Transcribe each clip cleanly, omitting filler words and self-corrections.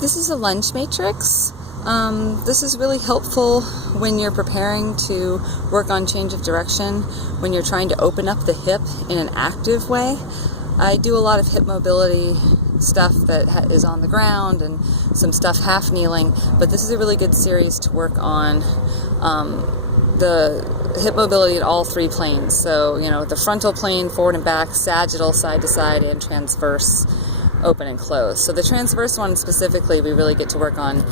This is a lunge matrix. This is really helpful when you're preparing to work on change of direction, when you're trying to open up the hip in an active way. I do a lot of hip mobility stuff that is on the ground and some stuff half kneeling, but this is a really good series to work on the hip mobility at all three planes. So, the frontal plane, forward and back, sagittal, side to side, and transverse, open and close. So the transverse one specifically, we really get to work on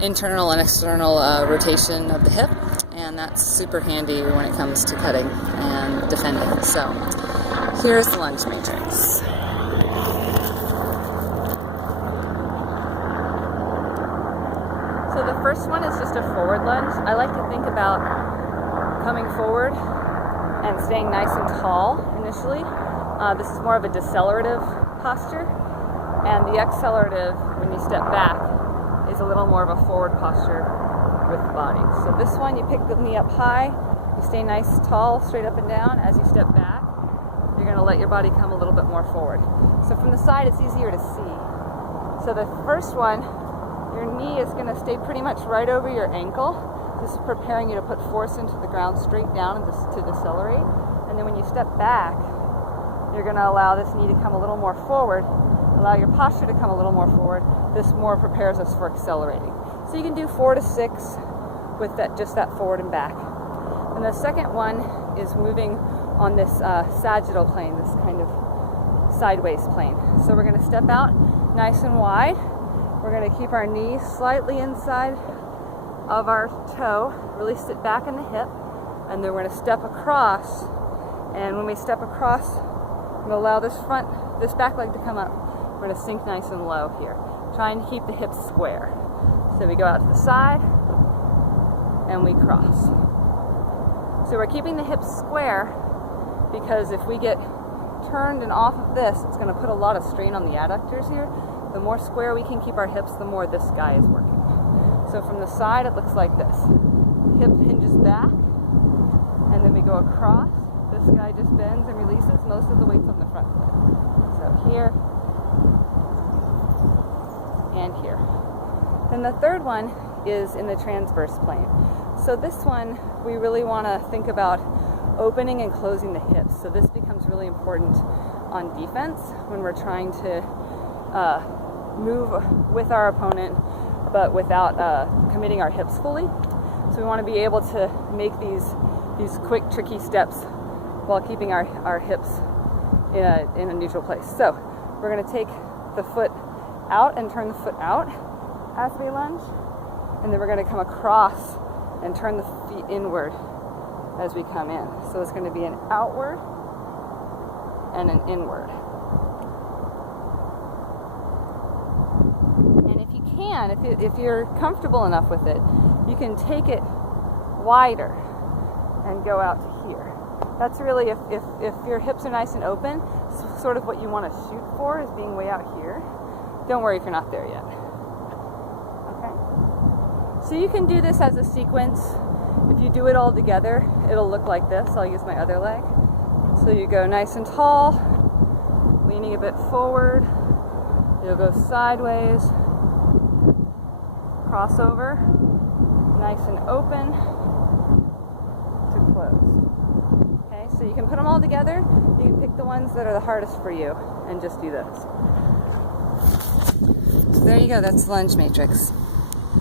internal and external rotation of the hip, and that's super handy when it comes to cutting and defending. So here's the lunge matrix. So the first one is just a forward lunge. I like to think about coming forward and staying nice and tall initially. This is more of a decelerative posture, and the accelerative, when you step back, is a little more of a forward posture with the body. So this one, you pick the knee up high, you stay nice, tall, straight up and down. As you step back, you're going to let your body come a little bit more forward. So from the side, it's easier to see. So the first one, your knee is going to stay pretty much right over your ankle. This is preparing you to put force into the ground straight down and to decelerate. And then when you step back, you're going to allow this knee to come a little more forward, allow your posture to come a little more forward. This more prepares us for accelerating. So you can do 4 to 6 with just that forward and back. And the second one is moving on this sagittal plane, this kind of sideways plane. So we're going to step out nice and wide. We're going to keep our knee slightly inside of our toe, really sit back in the hip, and then we're going to step across. And when we step across, we're going to allow this back leg to come up. We're going to sink nice and low here, trying to keep the hips square. So we go out to the side, and we cross. So we're keeping the hips square because if we get turned and off of this, it's going to put a lot of strain on the adductors here. The more square we can keep our hips, the more this guy is working. So from the side, it looks like this. Hip hinges back, and then we go across. This guy just bends and releases. Most of the weight's on the front foot. So here, and here. Then the third one is in the transverse plane. So this one, we really want to think about opening and closing the hips. So this becomes really important on defense when we're trying to move with our opponent, but without committing our hips fully. So we want to be able to make these quick, tricky steps while keeping our hips in a neutral place. So we're going to take the foot out and turn the foot out as we lunge, and then we're going to come across and turn the feet inward as we come in. So it's going to be an outward and an inward. And if you can, if you're comfortable enough with it, you can take it wider and go out to here. That's really, if your hips are nice and open, sort of what you want to shoot for is being way out here. Don't worry if you're not there yet. Okay? So you can do this as a sequence. If you do it all together, it'll look like this. I'll use my other leg. So you go nice and tall, leaning a bit forward. You'll go sideways, cross over, nice and open to close. Okay, so you can put them all together. You can pick the ones that are the hardest for you and just do those. So there you go, that's the lunge matrix.